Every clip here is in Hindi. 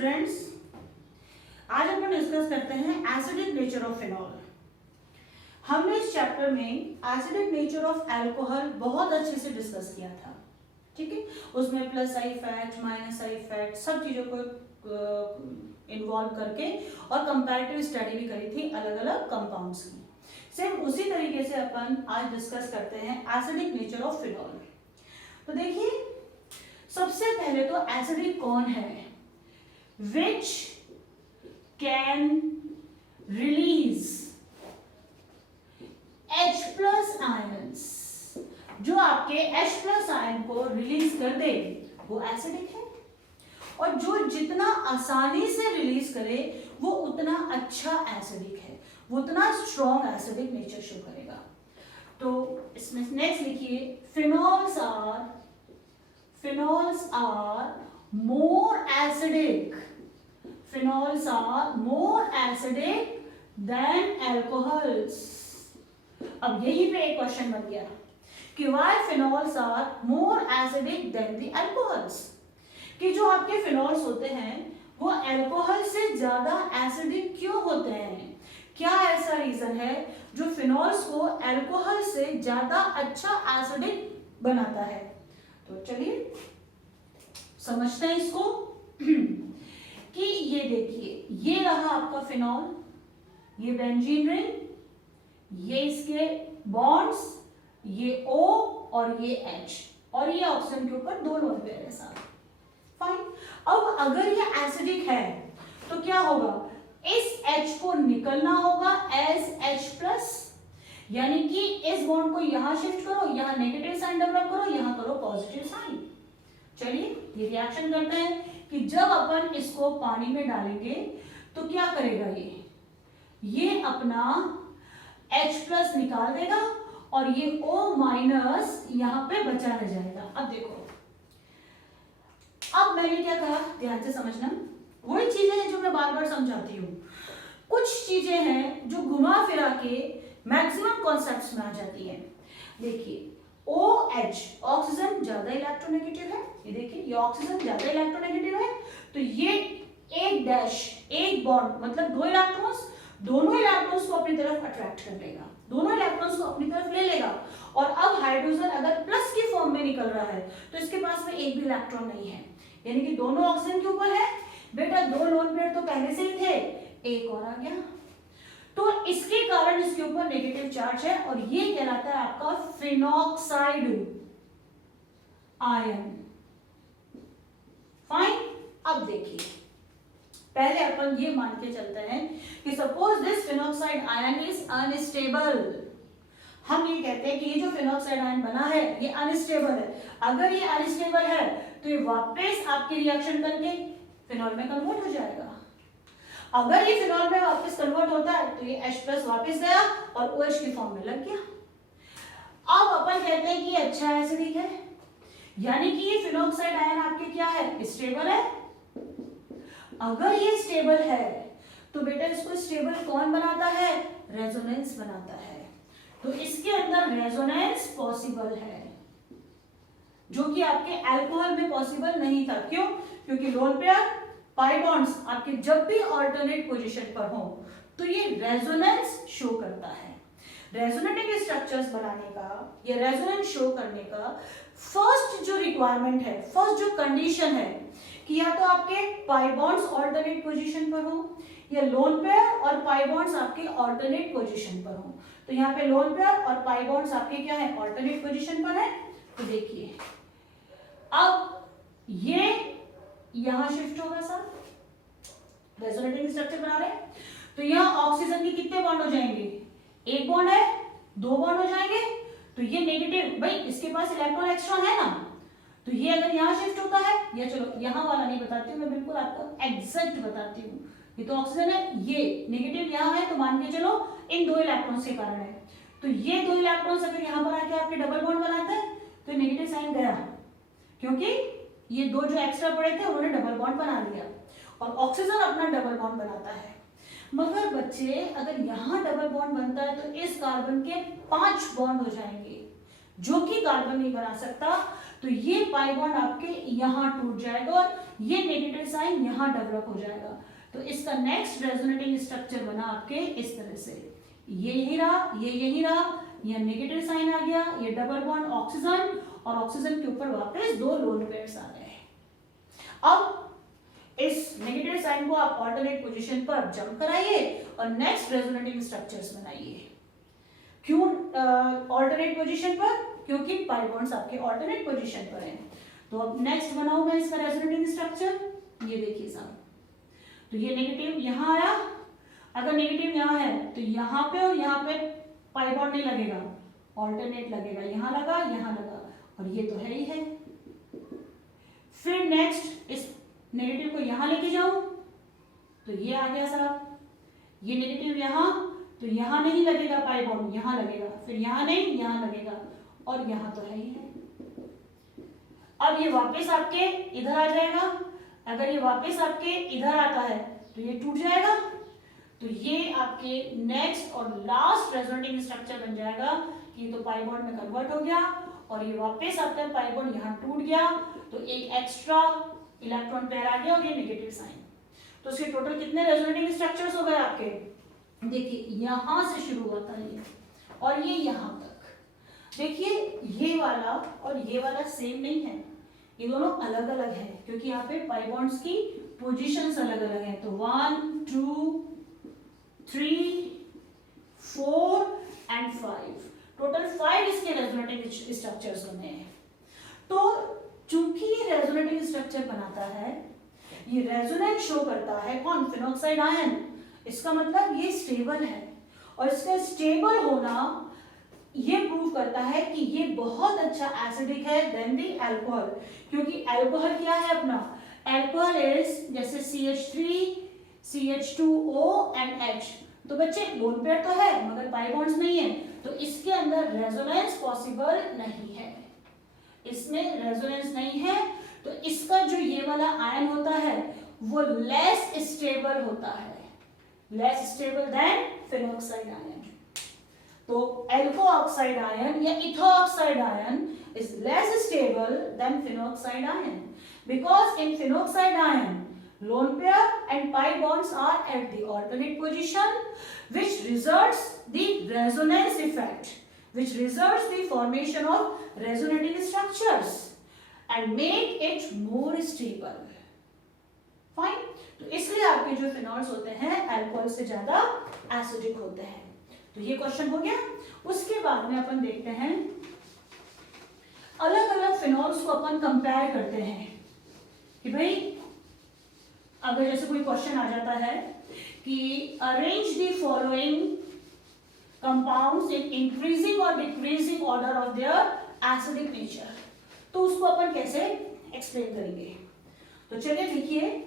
स्टूडेंट्स, आज अपन डिस्कस करते हैं एसिडिक नेचर ऑफ फिनॉल। हमने इस चैप्टर में एसिडिक नेचर ऑफ अल्कोहल बहुत अच्छे से डिस्कस किया था, ठीक है। उसमें प्लस आई फैट, माइनस आई फैट, सब चीजों को इन्वॉल्व करके और कंपैरेटिव स्टडी भी करी थी अलग अलग कंपाउंड्स की। सेम उसी तरीके से अपन आज डिस्कस करते हैं एसिडिक नेचर ऑफ फिनॉल। तो देखिए, सबसे पहले तो एसिडिक कौन है? Which can release H plus ions, जो आपके H प्लस आयन को रिलीज कर दे वो एसिडिक है, और जो जितना आसानी से रिलीज करे वो उतना अच्छा एसिडिक है, वो उतना स्ट्रॉन्ग एसिडिक नेचर शो करेगा। तो इसमें नेक्स्ट लिखिए, phenols are more acidic, phenols are more acidic than alcohols. अब यहीं पे एक क्वेश्चन बन गया कि why phenols are more acidic than the alcohols, कि जो आपके फिनॉल्स होते हैं वो अल्कोहल से ज्यादा एसिडिक क्यों होते हैं? क्या ऐसा रीजन है जो फिनॉल्स को अल्कोहल से ज्यादा अच्छा एसिडिक बनाता है? तो चलिए समझते हैं इसको कि ये देखिए, ये रहा आपका फिनॉल, ये बेंजीन रिंग, ये इसके बॉन्ड्स, ये O और ये H, और ये ऑक्सीजन के ऊपर दो लोन पेयर है साथ। फाइन। अब अगर ये एसिडिक है तो क्या होगा? इस H को निकलना होगा एज H+, यानी कि इस बॉन्ड को यहां शिफ्ट करो, यहां नेगेटिव साइन डेवलप करो, यहां करो पॉजिटिव साइन। चलिए ये रिएक्शन करते हैं कि जब अपन इसको पानी में डालेंगे तो क्या करेगा, ये अपना H+ निकाल देगा और ये O- यहां पे बचा रह जाएगा। अब देखो, अब मैंने क्या कहा, ध्यान से समझना। वही चीजें हैं जो मैं बार बार समझाती हूँ। कुछ चीजें हैं जो घुमा फिरा के मैक्सिमम कॉन्सेप्ट्स में आ जाती हैं। देखिए, OH ऑक्सीजन ज्यादा इलेक्ट्रोनेगेटिव है, ये देखिए ये ऑक्सीजन ज्यादा इलेक्ट्रोनेगेटिव है, तो ये एक डैश, एक बॉन्ड मतलब दो इलेक्ट्रॉन्स, दोनों इलेक्ट्रॉन्स को अपनी तरफ अट्रैक्ट कर लेगा, दोनों इलेक्ट्रॉन्स को अपनी तरफ ले लेगा। और अब हाइड्रोजन अगर प्लस की फॉर्म में निकल रहा है तो इसके पास में एक भी इलेक्ट्रॉन नहीं है, यानी कि दोनों ऑक्सीजन के ऊपर है। बेटा दो लोन पेयर तो पहले से ही थे, एक और आ गया, तो इसके कारण इसके ऊपर नेगेटिव चार्ज है और ये कहलाता है आपका फिनॉक्साइड आयन। फाइन। अब देखिए, पहले अपन ये मान के चलते हैं कि suppose this phenoxide ion is unstable. हम ये कहते हैं कि ये जो फिनॉक्साइड आयन बना है ये अनस्टेबल है। अगर ये अनस्टेबल है तो ये वापस आपकी रिएक्शन करके फिनॉल में कन्वर्ट हो जाएगा। अगर ये फिनॉल में वापस कन्वर्ट होता है तो ये H+ वापस गया और OH की फॉर्म में लग गया। अब अपन कहते हैं कि ये अच्छा एसिडिक है, यानी कि ये फिनॉक्साइड आयन आपके क्या है? स्टेबल है। अगर ये स्टेबल है तो बेटा इसको स्टेबल कौन बनाता है? रेजोनेंस बनाता है। तो इसके अंदर रेजोनेंस पॉसिबल है, जो कि आपके अल्कोहल में पॉसिबल नहीं था। क्यों? क्योंकि लोन पेयर, पाई बॉन्ड्स आपके जब भी ऑल्टरनेट पोजीशन पर हो तो ये रेजोनेंस शो करता है। रेजोनेटिंग स्ट्रक्चर्स बनाने का या रेजोनेंस शो करने का फर्स्ट जो रिक्वायरमेंट है, फर्स्ट जो कंडीशन है कि या तो आपके पाई बॉन्ड्स ऑल्टरनेट पोजीशन पर हो या लोन पेयर और पाई बॉन्ड्स आपके ऑल्टरनेट पोजीशन पर हो। तो यहाँ पे लोन पेयर और पाई बॉन्ड्स आपके क्या है? ऑल्टरनेट पोजीशन पर है। तो देखिए, अब ये यहां शिफ्ट होगा सर, रेजोनेटिंग स्ट्रक्चर बना रहे हैं, तो यहां ऑक्सीजन के कितने बॉन्ड हो जाएंगे? एक बॉन्ड है, दो बॉन्ड हो जाएंगे, तो ये नेगेटिव, भाई इसके पास इलेक्ट्रॉन एक्स्ट्रा है ना, तो ये अगर यहां शिफ्ट होता है, या चलो यहां वाला नहीं बताती हूँ मैं, बिल्कुल आपको एग्जैक्ट बताती हूँ। ये तो ऑक्सीजन है, ये नेगेटिव यहां है, तो मान के चलो इन दो इलेक्ट्रॉन्स के कारण है। तो ये दो इलेक्ट्रॉन्स अगर यहां पर आके आपके डबल बॉन्ड बनाते हैं तो नेगेटिव साइन गया, क्योंकि ये दो जो एक्स्ट्रा पड़े थे उन्होंने डबल बॉन्ड बना लिया, और ऑक्सीजन अपना डबल बॉन्ड बनाता है। मगर बच्चे, अगर यहां डबल बॉन्ड बनता है तो इस कार्बन के 5 बॉन्ड हो जाएंगे, जो कि कार्बन नहीं बना सकता। तो ये पाई बॉन्ड आपके यहाँ टूट जाएगा और ये नेगेटिव साइन यहाँ डेवलप हो जाएगा। तो इसका नेक्स्ट रेजोनेटिंग स्ट्रक्चर बना आपके इस तरह से, ये यही रहा, ये यही रहा, ये नेगेटिव साइन आ गया, ये डबल बॉन्ड ऑक्सीजन और ऑक्सीजन के ऊपर वापस दो लोन पेयर्स आ गए। अब इस नेगेटिव साइन को आप ऑल्टरनेट पोजीशन पर जंप कराइए और नेक्स्ट रेजोनेटिंग स्ट्रक्चर्स बनाइए। क्यों ऑल्टरनेट पोजीशन पर? क्योंकि पाई बॉन्ड्स आपके ऑल्टरनेट पोजीशन पर हैं। तो अब नेक्स्ट बनाऊं मैं इसका रेजोनेटिंग स्ट्रक्चर। ये देखिए साहब, तो ये नेगेटिव यहाँ आया, अगर नेगेटिव यहाँ है तो यहाँ पे और यहाँ पे पाई बॉन्ड नहीं लगेगा, ऑल्टरनेट लगेगा, यहाँ लगा, यहाँ लगा, और ये तो है ही है। फिर नेक्स्ट इस नेगेटिव को यहाँ लेके जाऊं तो ये आ गया साहब, ये नेगेटिव यहाँ, तो यहाँ नहीं लगेगा पाई बॉन्ड, यहाँ लगेगा, फिर यहाँ नहीं, यहाँ लगेगा, और यहाँ तो है ही है। अब ये वापस आपके इधर आ जाएगा, अगर ये वापस आपके इधर आता है तो ये टूट जाएगा। तो ये आपके नेक्स्ट और लास्ट रेजोनेटिंग स्ट्रक्चर बन जाएगा कि तो पाई बॉन्ड में कन्वर्ट हो गया और ये वापस आता है, पाई बॉन्ड यहाँ टूट गया, तो एक एक्स्ट्रा इलेक्ट्रॉन पेयर आ गया और ये नेगेटिव साइन। तो इसके टोटल कितने रेजोनेटिंग स्ट्रक्चर्स हो गए आपके? देखिए यहां से शुरू होता है ये और ये यहां तक। देखिए ये वाला और ये वाला सेम नहीं है, ये दोनों अलग अलग है क्योंकि यहाँ पे पाई बॉन्ड्स की पोजीशंस अलग अलग हैं। तो 1 2 3 4 एंड 5, टोटल 5 इसके रेजोनेटिंग स्ट्रक्चर्स बने हैं। तो चूंकि ये रेजोनेटिंग स्ट्रक्चर बनाता है, ये रेजोनेंस शो करता है कौन? Phenoxide ion. इसका मतलब ये स्टेबल है और इसका स्टेबल होना ये प्रूव करता है कि ये बहुत अच्छा एसिडिक है देन द अल्कोहल। क्योंकि अल्कोहल क्या है अपना? अल्कोहल इज जैसे CH3 CH2O एंड H। तो बच्चे लोन पेयर तो है मगर पाई बॉन्ड्स नहीं है, तो इसके अंदर रेजोनेंस पॉसिबल नहीं है, इसमें रेजोनेंस नहीं है। तो इसका जो ये वाला आयन होता है वो लेस स्टेबल होता है, less stable than phenoxide ion. तो अल्को ऑक्साइड आयन या ethoxide ion is less stable than phenoxide ion because in phenoxide ion lone pair and pi bonds are at the alternate position, which results the resonance effect, which results the formation of resonating structures and make it more stable. Fine. तो इसलिए आपके जो फिनॉल्स होते हैं अल्कोहल से ज्यादा एसिडिक होते हैं। तो ये क्वेश्चन हो गया। उसके बाद में अपन देखते हैं अलग अलग फिनॉल्स को अपन कंपेयर करते हैं कि भाई अगर जैसे कोई क्वेश्चन आ जाता है कि arrange the following compounds in increasing और decreasing order of their acidic nature, तो उसको अपन कैसे एक्सप्लेन करेंगे? तो चलिए देखिए,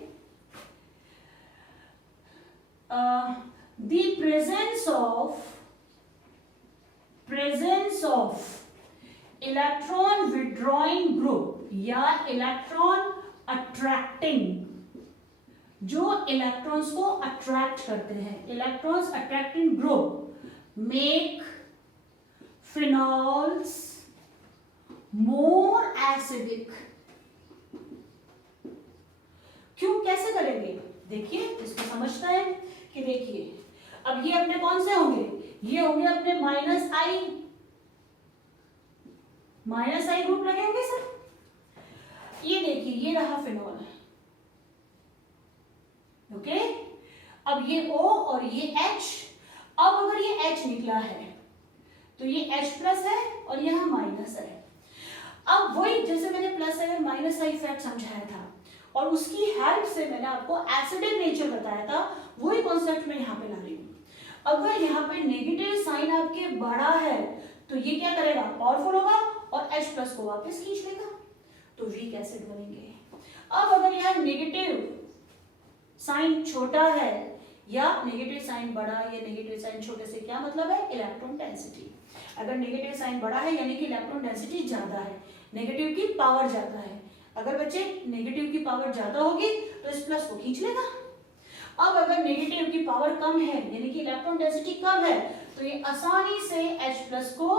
the presence of electron withdrawing group या इलेक्ट्रॉन अट्रैक्टिंग, जो इलेक्ट्रॉन्स को अट्रैक्ट करते हैं, electrons attracting group make phenols more acidic. क्यों, कैसे करेंगे? देखिए इसको समझते हैं कि देखिए अब ये अपने कौन से होंगे? ये होंगे अपने माइनस आई ग्रुप लगे होंगे सर। ये देखिए ये रहा फिनॉल, ओके। अब ये O और ये H, अब अगर ये H निकला है तो ये H प्लस है और यहां माइनस है। अब वही जैसे मैंने प्लस है माइनस का इफेक्ट समझाया था और उसकी हेल्प से मैंने आपको एसिडिक नेचर बताया था, वही कॉन्सेप्ट मैं यहाँ पे ला रही हूँ। अगर यहाँ पे नेगेटिव साइन आपके बड़ा है तो ये क्या करेगा? पावरफुल होगा और H प्लस को वापस खींच लेगा, तो वीक एसिड बनेंगे। अब अगर यहाँ नेगेटिव साइन छोटा है या नेगेटिव साइन बड़ा या नेगेटिव साइन छोटे से क्या मतलब है? Electron density. अगर नेगेटिव साइन बड़ा है यानी कि इलेक्ट्रॉन डेंसिटी ज्यादा है, नेगेटिव की पावर ज्यादा है। अगर बच्चे नेगेटिव की पावर ज्यादा होगी तो इस प्लस को खींच लेगा। अब अगर नेगेटिव की पावर कम है यानी कि इलेक्ट्रॉन डेंसिटी कम है तो ये आसानी से H प्लस को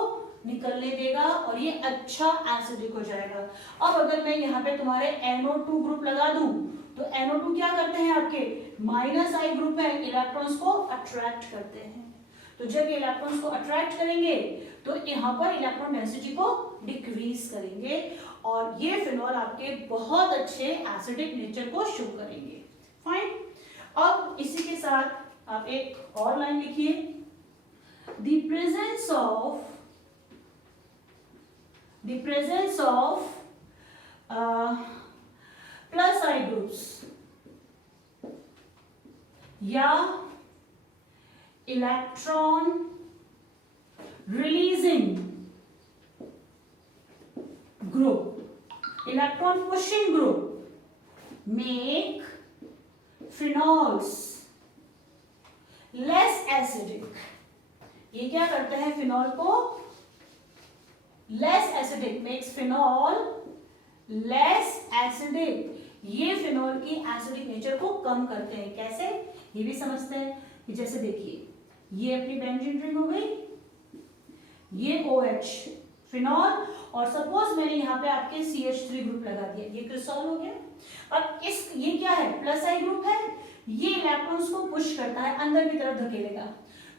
निकलने देगा और ये अच्छा एसिडिक हो जाएगा। अब अगर मैं यहाँ पे तुम्हारे NO2 ग्रुप लगा दूं तो NO2 क्या करते हैं आपके -I ग्रुप में इलेक्ट्रॉन्स को अट्रैक्ट करते हैं। तो जब ये इलेक्ट्रॉन्स को अट्रैक्ट करेंगे तो यहाँ पर इलेक्ट्रॉन डेंसिटी को डिक्रीज करेंगे और ये फिनॉल आपके बहुत अच्छे एसिडिक नेचर को शो करेंगे। फाइन। अब इसी के साथ आप एक और लाइन लिखिए, the presence of plus I groups या electron releasing group, electron pushing group make phenols less acidic. ये क्या करते हैं फिनॉल को less acidic, makes phenol less acidic. ये फिनॉल की एसिडिक नेचर को कम करते हैं। कैसे, ये भी समझते हैं कि जैसे देखिए ये अपनी बेंजीन रिंग हो गई, ये OH फिनॉल और सपोज मैंने यहाँ पे आपके CH3 ग्रुप लगा दिया, ये क्रिस्टॉल हो गया। अब इस ये क्या है प्लस I ग्रुप है, ये इलेक्ट्रॉन्स को पुश करता है, अंदर की तरफ धकेलेगा।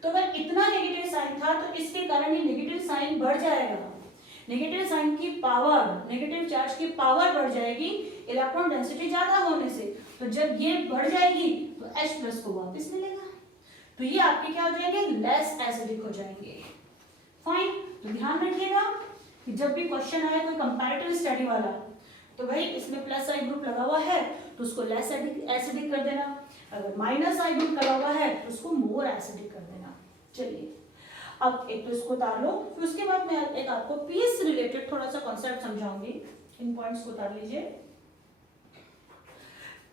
तो अगर इतना नेगेटिव साइन था तो इसके कारण ये नेगेटिव साइन बढ़ जाएगा, नेगेटिव साइन की पावर, नेगेटिव चार्ज की पावर बढ़ जाएगी इलेक्ट्रॉन डेंसिटी ज्यादा होने से। तो जब ये बढ़ जाएगी तो H+ को वापस मिलेगा, तो ये आपके क्या हो जाएंगे लेस एसिडिक हो जाएंगे। फाइन। तो ध्यान रखिएगा कि जब भी क्वेश्चन आए कोई कंपैरेटिव स्टडी वाला तो भाई इसमें प्लस I ग्रुप लगा हुआ है तो उसको लेस एसिडिक कर देना, अगर माइनस I ग्रुप लगा हुआ है तो उसको मोर एसिडिक कर देना। चलिए अब एक तो इसको उतार लो, फिर उसके बाद मैं एक आपको पीएच से रिलेटेड थोड़ा सा कॉन्सेप्ट समझाऊंगी। इन पॉइंट्स को उतार लीजिए।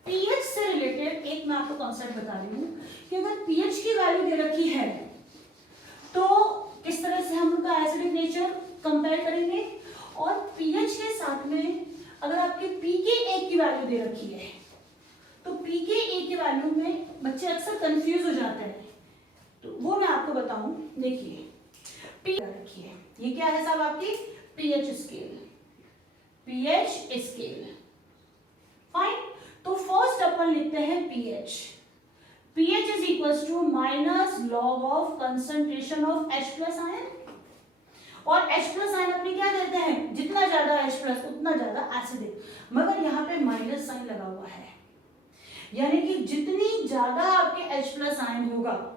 पीएच से रिलेटेड एक मैं आपको कॉन्सेप्ट बता रही हूँ कि अगर पीएच की वैल्यू दे रखी है तो किस तरह से हम उनका एसिडिक नेचर कंपेयर करेंगे, और पीएच के साथ में अगर आपके pKa की वैल्यू दे रखी है तो pKa की वैल्यू में बच्चे अक्सर कंफ्यूज हो जाते हैं, तो वो मैं आपको बताऊं। देखिए पी रखिए, ये क्या है साहब आपकी pH scale, pH scale. Fine. तो फर्स्ट अपन लिखते हैं pH, pH is equals to minus log of concentration of H+ ion, और H+ आयन अपने क्या देते हैं, जितना ज्यादा H+ उतना ज्यादा एसिडिक, मगर यहाँ पे माइनस साइन लगा हुआ है, यानी कि जितनी ज्यादा आपके H+ आयन होगा,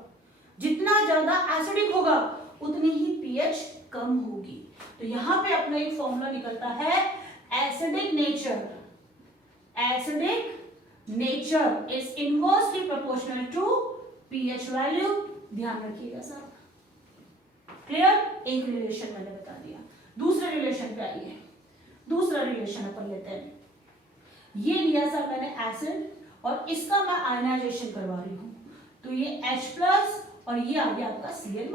जितना ज्यादा एसिडिक होगा, उतनी ही पीएच कम होगी। तो यहाँ पे अपना एक फॉर्मूला निकलता है acidic nature, acidic nature is inversely proportional to pH value. ध्यान रखिएगा सब क्लियर। एक रिलेशन मैंने बता दिया, दूसरे रिलेशन पे आइए। दूसरा रिलेशन अपन लेते हैं, ये लिया था मैंने एसिड और इसका मैं आयनाइजेशन करवा रही हूं, तो ये H+ और ये आ गया आपका Cl-।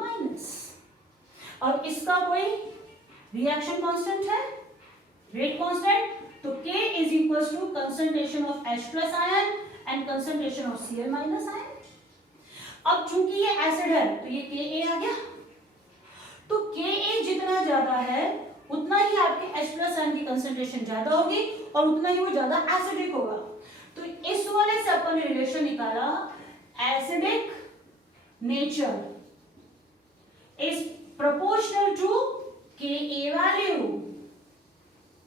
और इसका कोई रिएक्शन कांस्टेंट है, रेट कांस्टेंट, तो K is equal to concentration of H+ ion and concentration of Cl- ion. अब चूंकि ये एसिड है तो ये Ka आ गया, तो Ka जितना ज्यादा है उतना ही आपके H+ आयन की कंसंट्रेशन ज्यादा होगी और उतना ही वो ज्यादा एसिडिक होगा। तो इस वाले से अपन ने रिलेशन निकाला acidic nature is proportional to Ka value.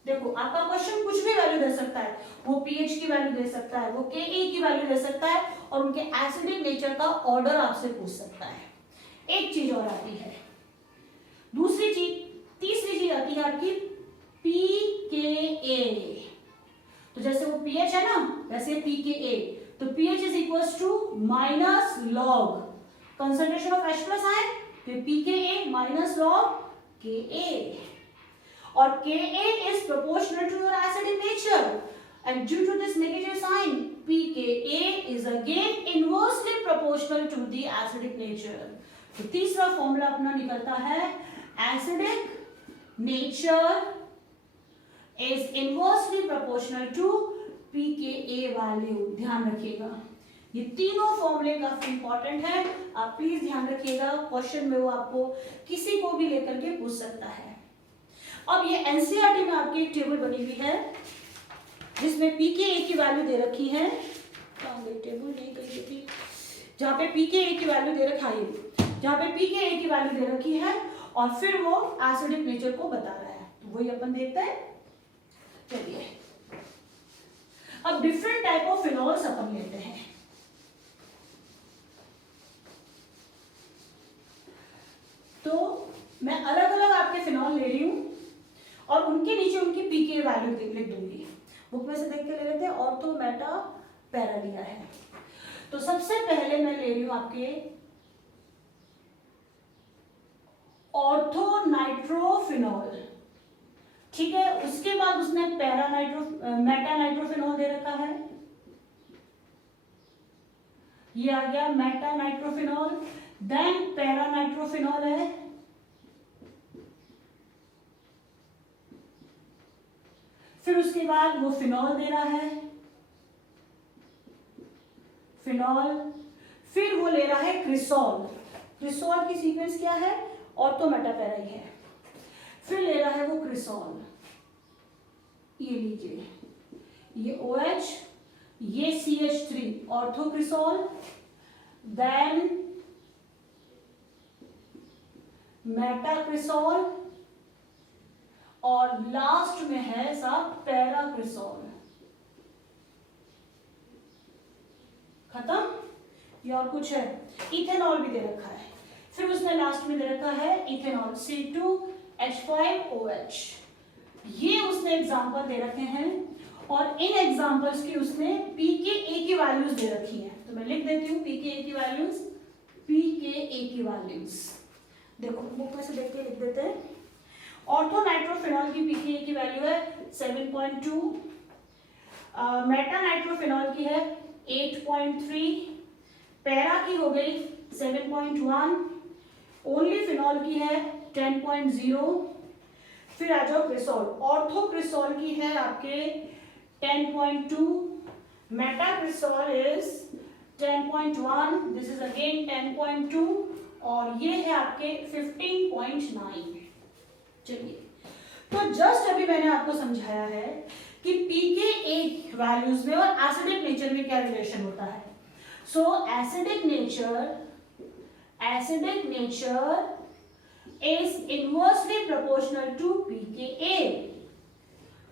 देखो आपका क्वेश्चन कुछ भी वैल्यू दे सकता है, वो pH की वैल्यू दे सकता है, वो Ka की वैल्यू दे सकता है, और उनके एसिडिक नेचर का ऑर्डर आपसे पूछ सकता है। एक चीज और आती है, दूसरी चीज, तीसरी चीज आती है आपकी pKa। तो जैसे वो pH है ना, वैसे pKa, तो pH is equals to minus log concentration of H+ ion, फिर pKa माइनस लॉग Ka, और Ka is proportional to your acidic nature, and due to this negative sign pKa is again inversely proportional to the acidic nature। तो तीसरा फॉर्मूला अपना निकलता है acidic nature is inversely proportional to pKa value। ध्यान रखिएगा ये तीनों फॉर्मूले काफी इंपॉर्टेंट है, आप प्लीज ध्यान रखिएगा, क्वेश्चन में वो आपको किसी को भी लेकर के पूछ सकता है। अब ये एनसीईआरटी में आपकी एक टेबल बनी हुई है जिसमें pKa की वैल्यू दे रखी है, टेबल नहीं कही थी, जहाँ पे pKa की वैल्यू दे रखा है, जहाँ पे pKa की वैल्यू दे रखी है और फिर वो एसिडिक नेचर को बता रहा है, तो वही अपन देखते हैं। चलिए अब डिफरेंट टाइप ऑफ फिनॉल्स अपन लेते हैं। तो मैं अलग अलग आपके फिनॉल ले रही हूँ और उनके नीचे उनकी पीके वैल्यू लिख दूंगी। बुक में से देख के ले लेते हैं। ऑर्थो मेटा पैरा लिया है, तो सबसे पहले मैं ले रही हूँ आपके ऑर्थो नाइट्रोफिनॉल, ठीक है। उसके बाद उसने मेटा नाइट्रोफिनॉल दे रखा है, ये आ गया meta nitrophenol. Then para nitrophenol है, फिर उसके बाद वो फिनॉल दे रहा है, फिनॉल, फिर वो ले रहा है क्रिसॉल। क्रिसॉल की सीक्वेंस क्या है, ऑर्थो मेटा पैरा ही है। फिर ले रहा है वो क्रिसॉल, ये लीजिए, ये OH, ये CH3 ऑर्थो क्रिसॉल, देन मेटा क्रिसॉल और लास्ट में है साहब पैरा क्रिसॉल। खत्म। ये और कुछ है, इथेनॉल भी दे रखा है, फिर उसने लास्ट में दे रखा है इथेनॉल C2H5OH। ये उसने एग्जांपल दे रखे हैं और इन एग्जांपल्स की उसने pKa की वैल्यूज दे रखी हैं, तो मैं लिख देती हूँ pKa की वैल्यूज। pKa की वैल्यूज देखो बुक में से देख के लिख देते हैं। ऑर्थो नाइट्रोफिनॉल की pKa की वैल्यू है 7.2, मेटा नाइट्रोफिनॉल की है 8.3, पैरा की हो गई 7.1, ओनली फिनॉल की है 10.0, फिर आ जाओ क्रिसॉल। ऑर्थो क्रिसॉल की है आपके 10.2, meta cresol is 10.1, this is again 10.2 और ये है आपके 15.9। चलिए, तो जस्ट अभी मैंने आपको समझाया है कि pKa वैल्यूज में और एसिडिक नेचर में क्या रिलेशन होता है। So acidic nature is inversely proportional to pKa।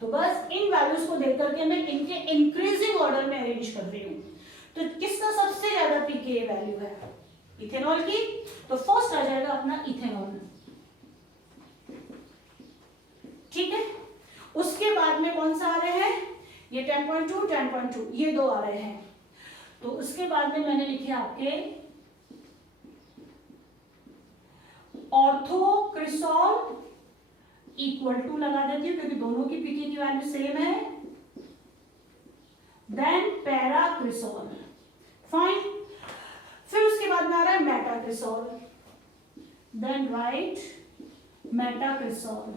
तो बस इन वैल्यूज को देख करके मैं इनके इंक्रीजिंग ऑर्डर में अरेंज कर रही हूं। तो किसका सबसे ज्यादा pKa वैल्यू है, इथेनॉल की, तो फर्स्ट आ जाएगा अपना इथेनॉल, ठीक है। उसके बाद में कौन सा आ रहे हैं, ये 10.2 10.2 ये दो आ रहे हैं। तो उसके बाद में मैंने लिखे आपके ऑर्थो क्रिसॉल इक्वल टू लगा देती हूँ क्योंकि दोनों की pK की वैल्यू सेम है, देन पैरा क्रिसॉल, फाइन। फिर उसके बाद में आ रहा है मेटा क्रिसॉल, देन राइट मेटा क्रिसॉल,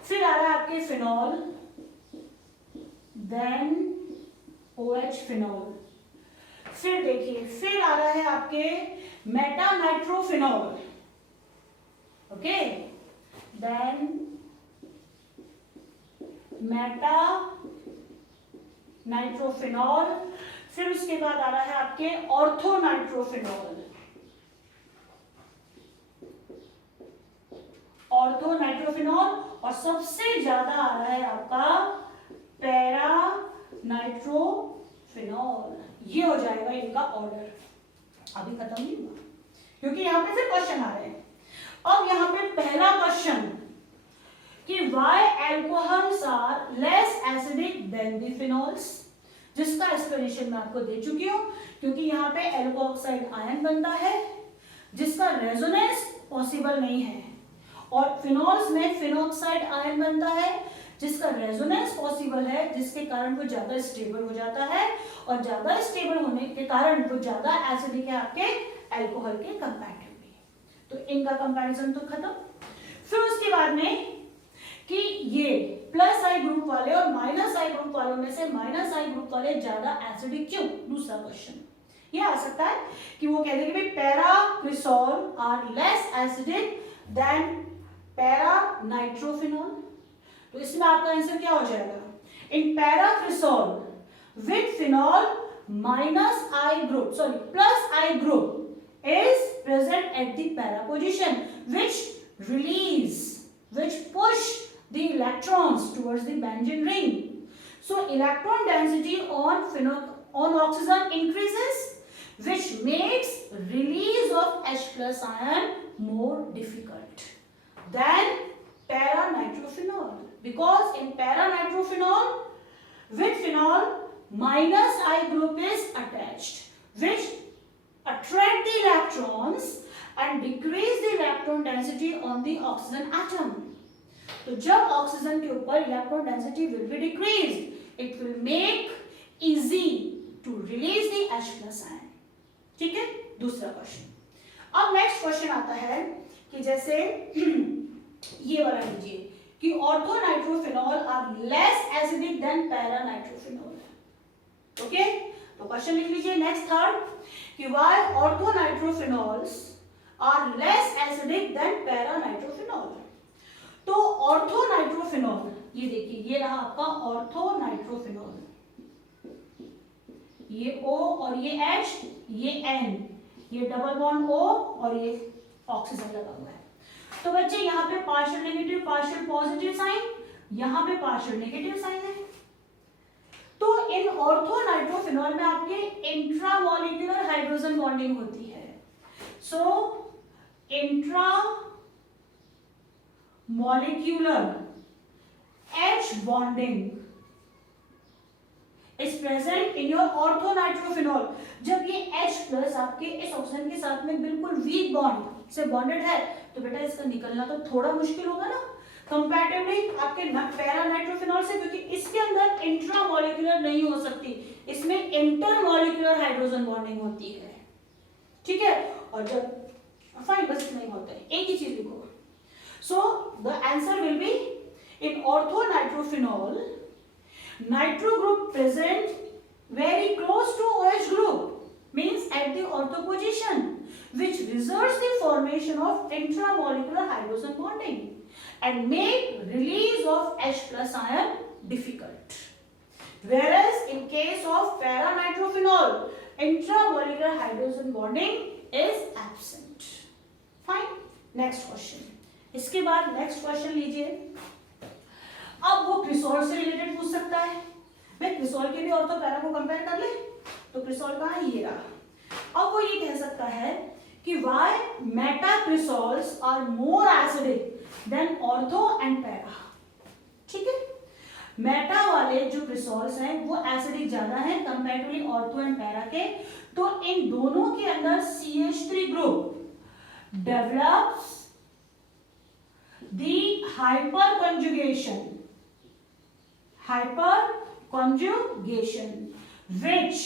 फिर आ रहा है आपके फिनॉल, देन OH फिनॉल, फिर देखिए फिर आ रहा है आपके meta nitrophenol, okay, then meta nitrophenol, फिर उसके बाद आ रहा है आपके ऑर्थो नाइट्रोफिनॉल, ऑर्थो नाइट्रोफिनॉल और सबसे ज्यादा आ रहा है आपका पैरा नाइट्रोफिनॉल। ये हो जाएगा इनका ऑर्डर। अभी खत्म नहीं हुआ क्योंकि यहां पे फिर क्वेश्चन आ रहे हैं। अब यहां पे पहला क्वेश्चन कि why alcohols are less acidic than the phenols, जिसका एक्सप्लेनेशन मैं आपको दे चुकी हूं क्योंकि यहाँ पे एल्कोऑक्साइड आयन बनता है जिसका रेजोनेंस पॉसिबल नहीं है और फिनॉल्स में फिनॉक्साइड आयन बनता है जिसका रेजोनेंस पॉसिबल है, जिसके कारण वो ज्यादा स्टेबल हो जाता है और ज्यादा स्टेबल होने के कारण वो ज्यादा एसिडिक है आपके अल्कोहल के कंपैरेटिवली। तो इनका कंपैरिजन तो खत्म। फिर उसके बाद में कि ये प्लस आई ग्रुप ग्रुप वाले और माइनस आई ग्रुप वालों में से माइनस आई ग्रुप वाले ज्यादा एसिडिक क्यों? दूसरा क्वेश्चन ये आ सकता है कि वो कहते हैं कि paracresol are less acidic than paranitrophenol. तो इसमें आपका आंसर क्या हो जाएगा? In paracresol with phenol minus I group sorry plus I group is present at the para position which push the electrons towards the benzene ring. So electron density on oxygen increases, which makes release of H plus ion more difficult than para-nitrophenol, because in para-nitrophenol with phenol minus I group is attached, which attract the electrons and decrease the electron density on the oxygen atom. तो जब ऑक्सीजन के ऊपर electron density will be decreased, it will make easy to release the H plus ion। ठीक है, दूसरा क्वेश्चन। अब नेक्स्ट क्वेश्चन आता है कि जैसे ये वाला लीजिए कि orthonitrophenol are less acidic than paranitrophenol. Okay, तो क्वेश्चन लिख लीजिए नेक्स्ट थर्ड कि why orthonitrophenols are less acidic than paranitrophenol. तो ऑर्थोनाइट्रोफिनॉल, ये देखिए ये रहा आपका ऑर्थोनाइट्रोफिनॉल, ये O और ये H, ये N, ये डबल बॉन्ड O और ये ऑक्सीजन लगा हुआ है। तो बच्चे यहाँ पे partial negative partial positive sign, यहाँ पे पार्शियल नेगेटिव साइन है। तो इन ऑर्थोनाइट्रोफिनॉल में आपके इंट्रामॉलिक्यूलर हाइड्रोजन बॉन्डिंग होती है। सो intra molecular H bonding is present in your orthonitrophenol। जब ये H प्लस आपके इस ऑक्सीजन के साथ में बिल्कुल वीक बॉन्ड से बॉन्डेड है तो बेटा इसका निकलना तो थोड़ा मुश्किल होगा ना कंपैरेटिवली आपके पैरानाइट्रोफिनॉल से, क्योंकि इसके अंदर इंट्रामॉलिक्यूलर नहीं हो सकती, इसमें इंटरमॉलिक्यूलर हाइड्रोजन बॉन्डिंग होती है। ठीक है, और जब फाइन बस नहीं होता है, एक ही चीज लिखो। So the answer will be in orthonitrophenol, nitro group present very close to OH group, means at the ortho position, which results the formation of intramolecular hydrogen bonding and make release of H plus ion difficult. Whereas in case of paranitrophenol, intramolecular hydrogen bonding is absent. Fine. Next question. इसके बाद नेक्स्ट क्वेश्चन लीजिए। अब वो क्रिसॉल से रिलेटेड पूछ सकता है, भाई क्रिसॉल के भी और तो पैरा को कंपेयर कर ले, तो क्रिसॉल कहाँ है? ये रहा। अब वो ये कह सकता है कि why metacresols are more acidic than ortho and para. ठीक है, मेटा वाले जो क्रिसॉल्स हैं वो एसिडिक ज्यादा हैं कंपैरेटिवली ऑर्थो एंड पैरा के। तो इन दोनों के अंदर CH3 group develops the hyperconjugation which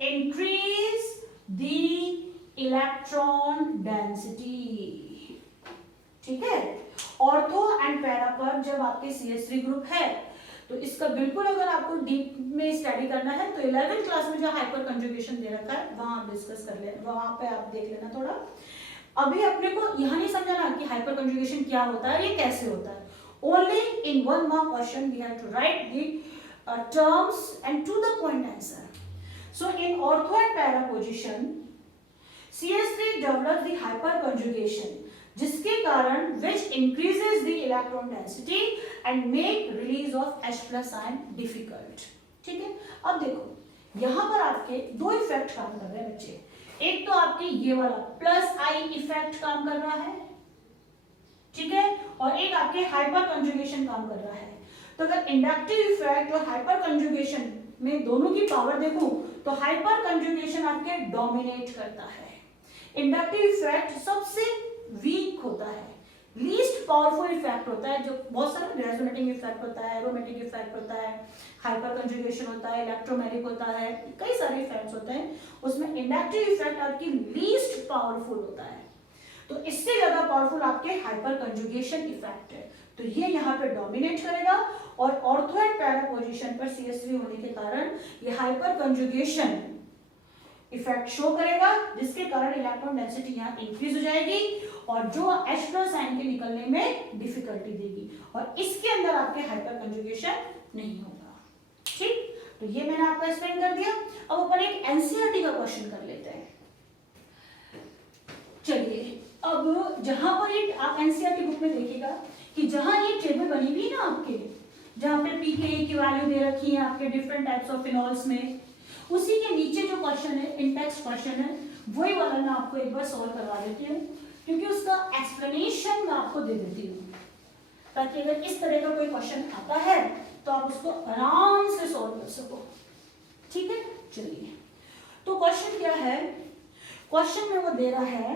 increase the electron density। ठीक है, ऑर्थो एंड पैरा पर जब आपके CH3 ग्रुप है तो इसका बिल्कुल अगर आपको डीप में स्टडी करना है तो 11th क्लास में जो हाइपर कंजुगेशन दे रखा है वहां आप डिस्कस कर ले, वहां पे आप देख लेना थोड़ा। अभी अपने को यहाँ नहीं समझाना कि हाइपर कंजुगेशन क्या होता है, ये कैसे होता है। Only in 1 mark question we have to write the terms and to the point answer. So in ortho and para position CH3 develop the hyperconjugation, जिसके कारण which increases the electron density and make release of H plus ion difficult. ठीक है, अब देखो यहाँ पर आपके दो इफेक्ट काम कर रहे हैं बच्चे। एक तो आपके ये वाला प्लस आई इफेक्ट काम कर रहा है, ठीक है, और एक आपके हाइपर कंजुगेशन काम कर रहा है। तो अगर इंडक्टिव इफेक्ट और हाइपर कंजुगेशन में दोनों की पावर देखूं तो हाइपर कंजुगेशन आपके डोमिनेट करता है, इंडक्टिव इफेक्ट सबसे वीक होता है, लीस्ट पावरफुल इफेक्ट होता है। जो बहुत सारे रेजोनेटिंग इफेक्ट होता है, एरोमेटिक इफेक्ट होता है, हाइपर कंजुगेशन होता है, इलेक्ट्रोमेरिक होता है, कई सारे इफेक्ट्स होते हैं, उसमें इंडक्टिव इफेक्ट आपकी लीस्ट पावरफुल होता है। तो इससे ज्यादा पावरफुल आपके हाइपर कंजुगेशन इफेक्ट है। तो ये यहाँ पे डोमिनेट करेगा और ऑर्थो एंड पैरा पोजीशन पर CH3 होने के कारण ये हाइपर कंजुगेशन इफेक्ट शो करेगा, जिसके कारण इलेक्ट्रॉन डेंसिटी यहाँ इंक्रीज हो जाएगी और जो H+ आयन के निकलने में डिफिकल्टी देगी और इसके अंदर आपके हाइपर कंजुगेशन नहीं होगा। ठीक, तो ये मैंने आपको एक्सप्लेन कर दिया। अब अपन एक एनसीईआरटी का क्वेश्चन कर लेते हैं। चलिए, अब जहां पर ये आप एनसीईआरटी बुक में देखिएगा कि जहां ये टेबल बनी हुई है ना आपके, जहां पे पीके की वैल्यू दे रखी है आपके डिफरेंट टाइप्स ऑफ फिनॉल्स में, उसी के नीचे जो क्वेश्चन है, इंटेक्स्ट क्वेश्चन है, वही वाला मैं आपको एक बार सॉल्व करवा देती हूँ, क्योंकि उसका एक्सप्लेनेशन मैं आपको दे देती हूँ, ताकि अगर इस तरह का कोई क्वेश्चन आता है तो आप उसको आराम से सॉल्व कर सको। ठीक है, चलिए, तो क्वेश्चन क्या है? क्वेश्चन में वो दे रहा है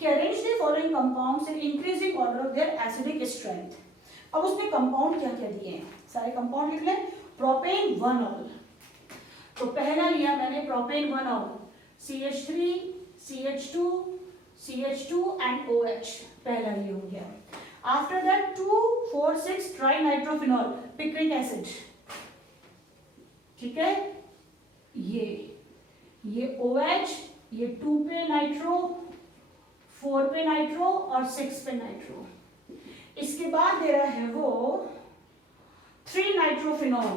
कि arrange the following compounds in increasing order of their acidic strength. अब उसमें कंपाउंड क्या क्या दिए हैं, सारे कंपाउंड लिख लें। प्रोपेन 1-ऑल, तो पहला लिया मैंने propane 1-ऑल, CH3, CH2, CH2 and OH, पहला ये हो गया। After that 2,4,6 trinitrophenol, picric acid. ठीक है, ये OH, ये 2 पे नाइट्रो, 4 पे नाइट्रो और 6 पे नाइट्रो। इसके बाद दे रहा है वो 3 नाइट्रोफिनॉल,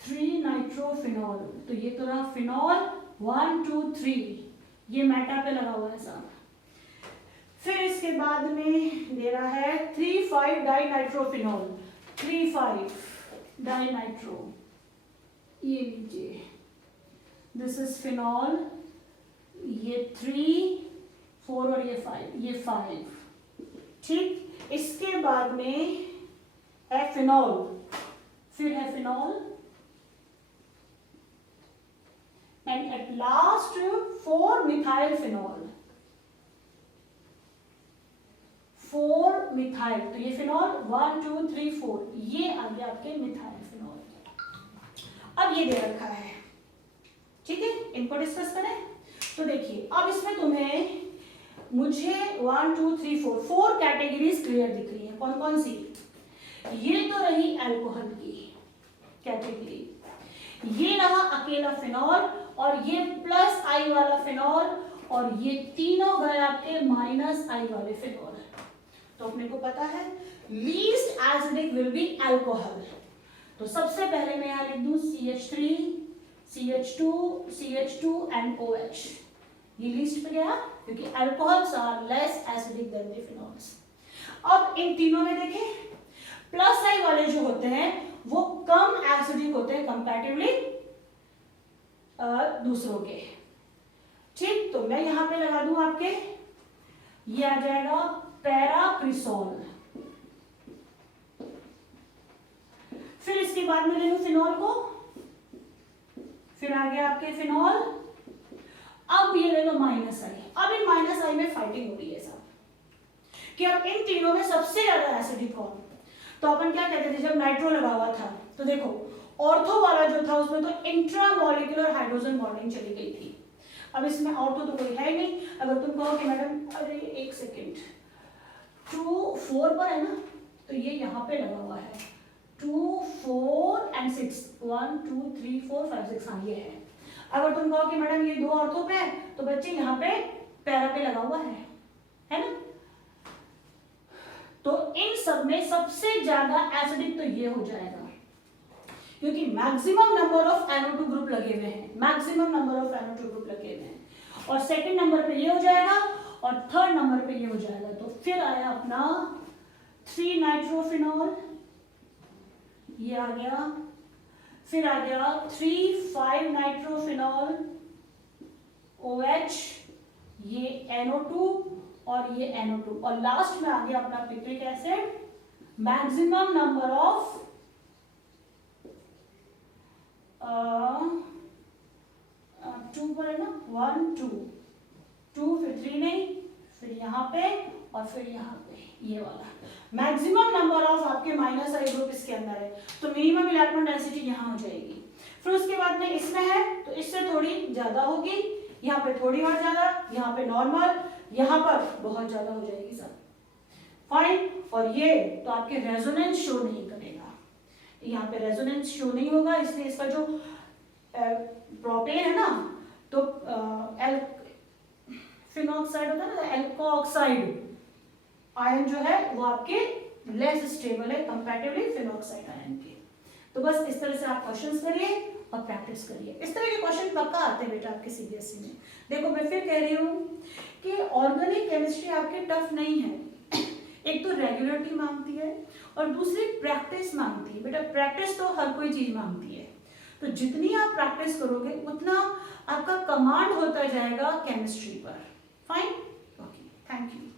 3 नाइट्रोफिनॉल, तो ये तो रहा फिनॉल 1, 2, 3, ये मेटा पे लगा हुआ है साहब। फिर इसके बाद में दे रहा है 3,5 डाइनाइट्रोफिनॉल, 3,5 डाइनाइट्रो, ये लीजिए, दिस इज फिनॉल, ये 3, 4 और ये 5, ये 5। ठीक, इसके बाद में है फिनॉल, फिर है phenol, and at last 4 methyl phenol, 4 methyl, तो ये फिनॉल 1, 2, 3, 4, ये आ गया आपके मिथाइल फिनॉल। अब ये दे रखा है, ठीक है, इनको डिस्कस करें। तो देखिए, अब इसमें तुम्हें मुझे 1, 2, 3, 4 कैटेगरीज क्लियर दिख रही है। कौन कौन सी? ये तो रही अल्कोहल की कैटेगरी, ये रहा अकेला फिनॉल, और ये +I वाला फिनॉल, और ये तीनों गए आपके -I वाले फिनॉल। तो अपने को पता है least acidic will be alcohol. तो सबसे पहले मैं यहां लिख दूं CH3, CH2 एंड OH। ये लिस्ट पे गया क्योंकि alcohols are less acidic than the phenols. अब इन तीनों में देखें, +I वाले जो होते हैं वो कम एसिडिक होते हैं कंपैरेटिवली दूसरों के। ठीक, तो मैं यहां पे लगा दूं आपके, ये आ जाएगा पैराक्रिसोल। फिर इसके बाद में ले लूं फिनॉल को, फिर आ गया आपके फिनॉल। अब ये ले लो -I। अब इन -I में फाइटिंग हो रही है साहब कि अब इन तीनों में सबसे ज्यादा एसिडिक कौन। तो अपन क्या कहते थे जब नाइट्रो लगा हुआ था, तो देखो ऑर्थो वाला जो था उसमें तो इंट्रामोलिकुलर हाइड्रोजन बॉन्डिंग चली गई थी। अब इसमें ऑर्थो तो कोई है नहीं। अगर तुम कहो कि मैडम अरे एक सेकेंड, 2, 4 पर है ना, तो ये यहाँ पे लगा हुआ है 2, 4 एंड 6, 1, 2, 3, 4, 5, 6, हाँ ये है। अगर तुम कहो कि मैडम ये 2 ऑर्थो पे है, तो बच्चे यहाँ पे पैरा पे लगा हुआ है ना। तो इन सब में सबसे ज्यादा एसिडिक तो ये हो जाएगा, क्योंकि maximum number of NO2 group लगे हुए हैं, maximum number of NO2 group लगे हुए हैं, और सेकंड नंबर पे ये हो जाएगा और थर्ड नंबर पे ये हो जाएगा। तो फिर आया अपना 3 नाइट्रोफिनॉल, ये आ गया, फिर आ गया 3, 5 नाइट्रोफिनॉल OH, ये NO2 और ये NO2, और लास्ट में आ गया अपना picric acid. Maximum number of 2 पर है ना, 1, 2, फिर 3 नहीं, फिर यहाँ पे और फिर यहाँ पे, ये वाला मैक्सिमम नंबर ऑफ आपके -I ग्रुप इसके अंदर है। तो मिनिमम इलेक्ट्रॉन डेंसिटी यहाँ हो जाएगी। फिर उसके बाद में इसमें है तो इससे थोड़ी ज्यादा होगी, यहाँ पे थोड़ी और ज्यादा, यहाँ पे नॉर्मल, यहाँ पर बहुत ज्यादा हो जाएगी सर। Find fine. और ये तो आपके रेजोनेंस शो नहीं करेगा, यहाँ पे रेजोनेंस शो नहीं होगा, इसलिए इसका जो प्रोपेन है ना, तो फिनॉक्साइड होता है ना, एल्कोऑक्साइड आयन जो है वो आपके लेस स्टेबल है कंपैरेटिवली फिनॉक्साइड आयन के। तो बस इस तरह से आप क्वेश्चंस करिए और प्रैक्टिस करिए। इस तरह के क्वेश्चन पक्का आते हैं बेटा आपके सीबीएसई में। देखो मैं फिर कह रही हूँ कि ऑर्गेनिक केमिस्ट्री आपकी टफ नहीं है। एक तो रेगुलरिटी मांगती है और दूसरी प्रैक्टिस मांगती है। बेटा प्रैक्टिस तो हर कोई चीज मांगती है, तो जितनी आप प्रैक्टिस करोगे उतना आपका कमांड होता जाएगा केमिस्ट्री पर। Fine, okay, thank you.